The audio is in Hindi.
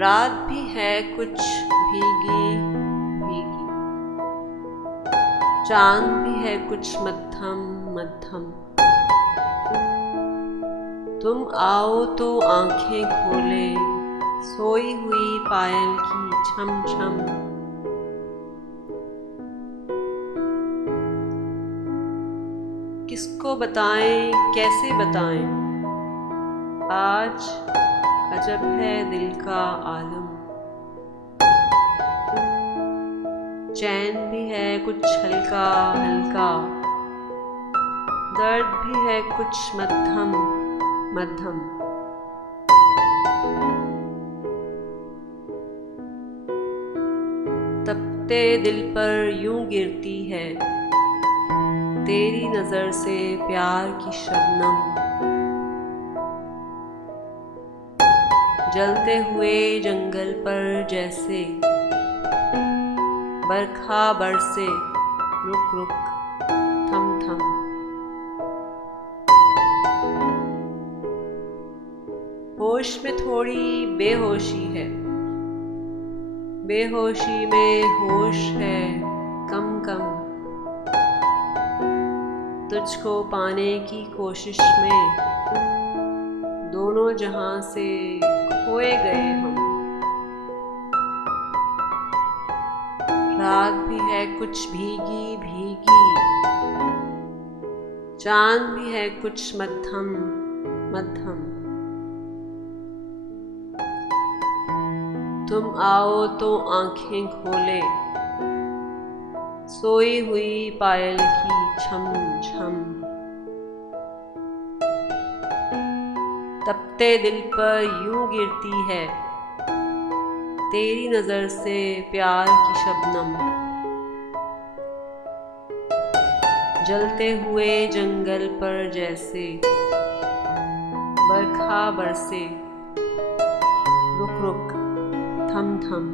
रात भी है कुछ भीगी भीगी, चांद भी है कुछ मध्यम मध्यम। तुम आओ तो आंखें खोले, सोई हुई पायल की छम छम। किसको बताएं कैसे बताएं, आज अजब है दिल का आलम। चैन भी है कुछ हल्का हल्का, दर्द भी है कुछ मध्यम मध्यम। तपते दिल पर यूं गिरती है तेरी नजर से प्यार की शबनम। जलते हुए जंगल पर जैसे बरखा बरसे रुक रुक थम थम। होश में थोड़ी बेहोशी है, बेहोशी में होश है कम कम। तुझको पाने की कोशिश में दोनों जहां से खोए गए हम। रात भी है कुछ भीगी भीगी, चांद भी है कुछ मध्यम मध्यम। तुम आओ तो आंखें खोले, सोई हुई पायल की छम छम। तपते दिल पर यूं गिरती है तेरी नजर से प्यार की शबनम। जलते हुए जंगल पर जैसे बरखा बरसे रुक रुक थम थम।